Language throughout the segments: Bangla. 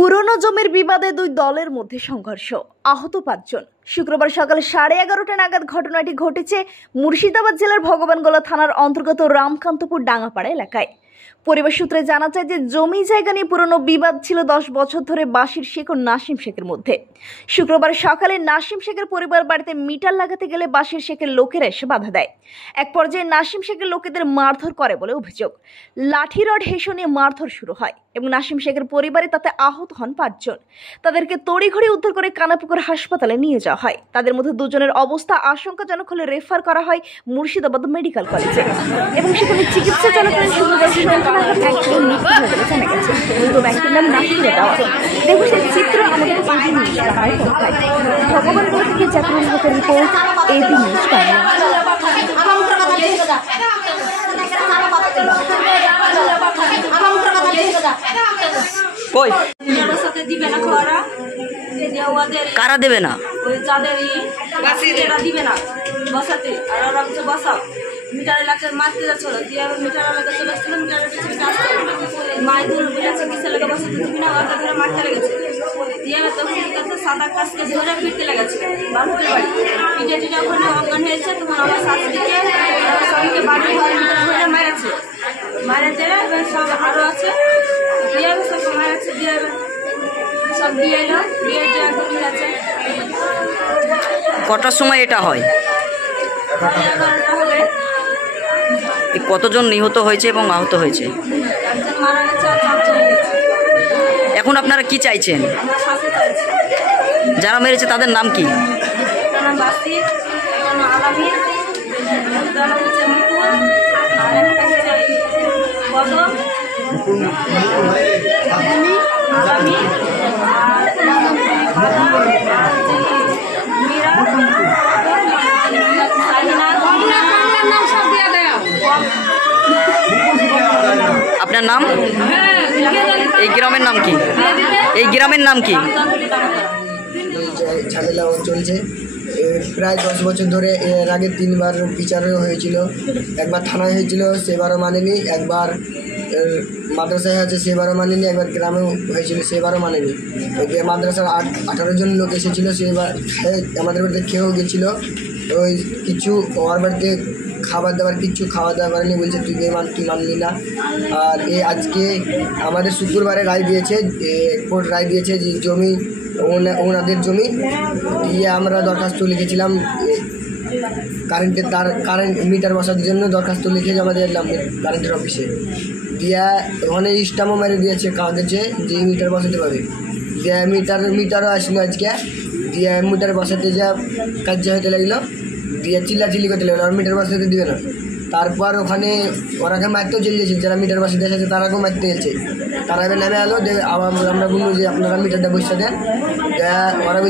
পুরনো জমির বিবাদে দুই দলের মধ্যে সংঘর্ষ, আহত 5 জন। শুক্রবার সকাল 11:30 নাগাদ ঘটনাটি ঘটেছে মুর্শিদাবাদ জেলার ভগবানগোলা থানার অন্তর্গত রামকান্তপুর ডাঙ্গাপাড়া এলাকায়। পরিবার সূত্রে জানা যায় যে জমি জায়গা নিয়ে পুরনো বিবাদ ছিল 10 বছর ধরে বাশির শেখ ও নাসিম শেখের মধ্যে। শুক্রবার সকালে নাসিম শেখের পরিবার বাড়িতে মিটার লাগাতে গেলে বাশির শেখের লোকেরা এসে বাধা দেয়। এক পর্যায়ে নাসিম শেখের লোকেদের মারধর করে বলে অভিযোগ। লাঠি রড হেসো নিয়ে মারধর শুরু হয় এবং নাসিম শেখের পরিবারে তাতে আহত হন 5 জন। তাদেরকে তড়িঘড়ি উদ্ধার করে কানাপুকুর হাসপাতালে নিয়ে যাওয়া হয়। তাদের মধ্যে 2 জনের অবস্থা আশঙ্কাজনক হলে রেফার করা হয় মুর্শিদাবাদ মেডিকেল কলেজে এবং সেখানে চিকিৎসা চলাকালীন শুক্রবার সন্ধ্যা নাগাদ একজন মৃত্যু হয়ে গেলে জানা গেছে। মৃত ব্যক্তির নাম নাসিম শেখ। দেখুন সেই চিত্র আমাদের এবি নিউজ বাংলায় পৌঁছায়। ভগবানগোলা থেকে জাকিরুল হকের রিপোর্ট, এবি নিউজ বাংলা। কারা দেবে না? বসাতে আর ওরা কিছু বসাও মিটার এলাকায় মারতে যাচ্ছিল দিয়ে মিটার এলাকায় চলে আসছিল। মিটারের পিছনে আসতে মায়ের ধরে বলেছে কিসের লেগে বসাতে দিবি না, ওটা ধরে মারতে লেগেছে। দিয়ে তখন কাছে 7-8 ধরে ফিরতে লেগেছে বাড়িতে বাড়ি পিঠে টিটে ওখানে অজ্ঞান হয়েছে। তখন আমার শাশুড়িকে স্বামীকে বাড়ি ধরে মেরেছে। মারে দিয়ে এবার সব আরও আছে দিয়ে সব মারেছে দিয়ে সব দিয়ে এলো দিয়ে ঠিক আছে। কটার সময় এটা হয়? 11টা হবে। কতজন নিহত হয়েছে এবং আহত হয়েছে? একজন মারা গেছে আর 4 জন গেছে। এখন আপনারা কি চাইছেন? আমরা শাস্তি চাইছি। যারা মেরেছে তাদের নাম কি? একটা নাম বাসির, একটা নাম আলামিন, একটা নাম হচ্ছে মুকুল, আর একটা হচ্ছে কদম, আলামিন আর বাদা আর মীরা আপনার নাম? এই গ্রামের নাম কি? এই গ্রামের নাম কি? ঝামেলা চলছে প্রায় 10 বছর ধরে। এর আগে 3বার বিচারও হয়েছিল। একবার থানায় হয়েছিল, সেবারও মানেনি। একবার মাদ্রাসায় আছে, সেবারও মানেনি। একবার গ্রামেও হয়েছিল, সেবারও মানেনি। মাদ্রাসার 18 জন লোক এসেছিল, সেবার আমাদের বাড়িতে খেয়েও গেছিলো। ওই কিছু ওর বাড়িতে খাবার দাবার কিচ্ছু খাওয়া দাওয়া করেনি, বলছে তুই বেমান, তুই মানলি না। আর আজকে আমাদের শুক্রবারে রায় দিয়েছে, কোর্ট রায় দিয়েছে যে জমি ওনাদের জমি দিয়ে আমরা দরখাস্ত লিখেছিলাম কারেন্টের কারেন্ট মিটার বসার জন্য দরখাস্ত লিখে জমা দিলাম কারেন্টের অফিসে। দিয়া ওখানে স্টাম্পও মেরে দিয়েছে কাগজে যে মিটার বসাতে পারবে। দিয়ে মিটারও আসলো আজকে। দিয়ে মিটার বসাতে যা কাজ হতে লাগলো, দিয়ে চিল্লাচিল্লি করতে লাগলো, আর মিটার বসাতে দিবে না। তারপর ওখানে ওরাকে মারতেও চলে গেছে, যারা মিটার বসাতে এসেছে তারাকেও মারতে গেছে। তারা এবার নেমে এলো, আমরা বলবো যে আপনারা মিটারটা বসিয়ে দেন। ওরা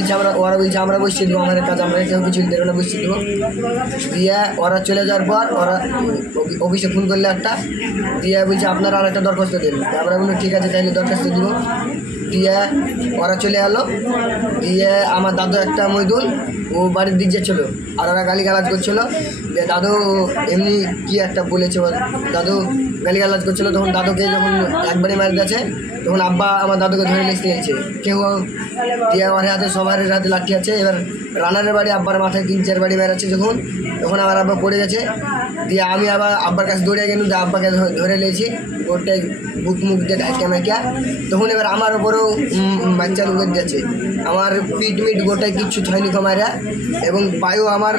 বলছে আমরা বসিয়ে দেবো, আমাদের কাজ আমরা কেউ কিছু দেবো না, বসিয়ে দেবো। দিয়ে ওরা চলে যাওয়ার পর ওরা অফিসে ফোন করলে একটা, দিয়ে বলছে আপনারা আর একটা দরখাস্ত দেন। আমরা বললাম ঠিক আছে তাহলে দরখাস্ত দিব। দিয়ে ওরা চলে এলো। দিয়ে আমার দাদু একটা মইদুল ও বাড়ির দিক যাচ্ছিলো, আর ওরা গালিগালাজ করছিলো। দিয়ে দাদু এমনি কি একটা বলেছে, দাদু গালিগালাজ করছিলো। তখন দাদুকে যখন একবারই মার গেছে, তখন আব্বা আমার দাদুকে ধরে লিখতে গেছে কেউ। দিয়ে আমার হাতে সবার হাতে লাঠি আছে। এবার রানারের বাড়ি আব্বার মাথায় 3-4 বাড়ি মেরেছে। তখন আমার আব্বা পড়ে গেছে। দিয়ে আমি আবার আব্বার কাছে দৌড়ে গেলাম, দিয়ে আব্বাকে ধরে নিয়েছি, ওটাই বুক মুখ দিয়ে ঢাকিয়া মাইকিয়া। তখন এবার আমার ওপরেও বাচ্চার উপর দিয়েছে। আমার পিঠ মিট গোটায় কিচ্ছু হয়নি কমারা, এবং পায়েও আমার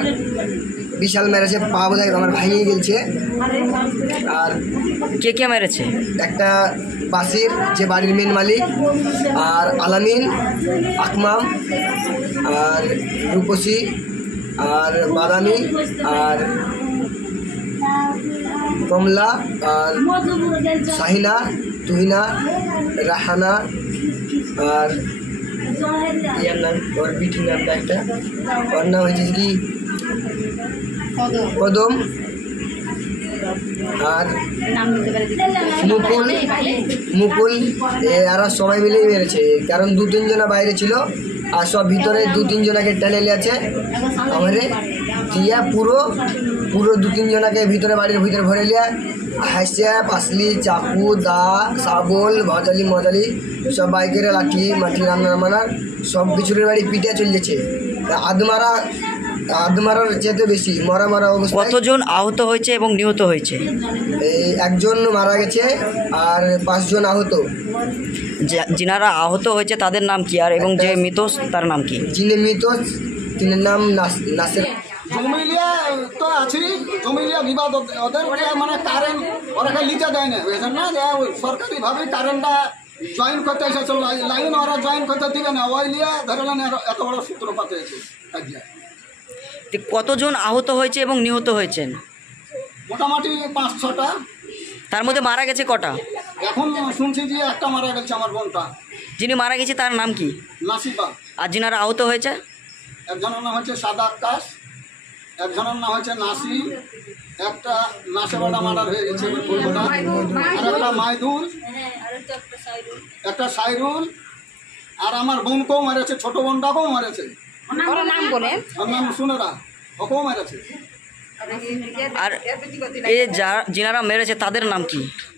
বিশাল মেরেছে, পা বোধহয় আমার ভাঙিয়ে গেছে। আর কে কে মেরেছে? একটা বাসির, যে বাড়ির মেন মালিক, আর আলামিন, আকমাম, আর রূপসী, আর বাদামি, আর কমলা, আর শাহিনা, তুহিনা, রাহানা, আর ইয়ার নাম, ওর পিঠির নামটা একটা, ওর নাম হয়েছে কি কদম, আর মুকুল। এরা সবাই মিলেই মেরেছে, কারণ 2-3 জনা বাইরে ছিল আর সব ভিতরে 2-3 জনাকে টেনে আছে আমাদের। দিয়া পুরো 2-3 জনাকে ভিতরে বাড়ির ভিতরে ভরে লিয়া হাসিয়া পাসলি চাকু দা শাবল ভজালি মজালি সব বাইকের লাঠি মাটি রান্না মানার সব কিছুর বাড়ি পিঠে চলেছে। আদমারার চেয়ে বেশি মরা অবস্থা। কতজন আহত হয়েছে এবং নিহত হয়েছে? এই একজন মারা গেছে আর 5 জন আহত। যিনারা আহত হয়েছে তাদের নাম কি, আর এবং যে মৃত তার নাম কি? যিনি মৃত তিনি নাম নাসের। জমিলিয়া তো আছি, জমিলিয়া বিবাদ ওদেরকে মানে কারেন্ট ওরা লিতে দেয় না, বুঝছেন না? যে সরকারিভাবে কারেন্টটা জয়েন করতে এসেছিল, লাইন ওরা জয়েন করতে দিবে না, ওই লিয়া ধরলেন এত বড় সূত্রপাত হয়েছে। কতজন আহত হয়েছে এবং নিহত হয়েছেন? মোটামুটি 5-6টা। তার মধ্যে মারা গেছে কটা? এখন শুনছি যে একটা মারা গেছে আমার বোনটা। যিনি মারা গেছে তার নাম কি? নাসিবা। আর যিনারা আহত হয়েছে? একজনের নাম হচ্ছে সাদা আকাশ, একজনের নাম হচ্ছে নাসিম, একটা নাসেবাটা মার্ডার হয়ে গেছে ফুলকোটা, আর একটা মাইদুল, একটা সাইরুল, আর আমার বোনকেও মারেছে, ছোট বোনটাকেও মারেছে। নাম বলেন। ওর নাম সুনেরা, ওকেও মেরেছে। আর যিনারা মেরেছে তাদের নাম কি?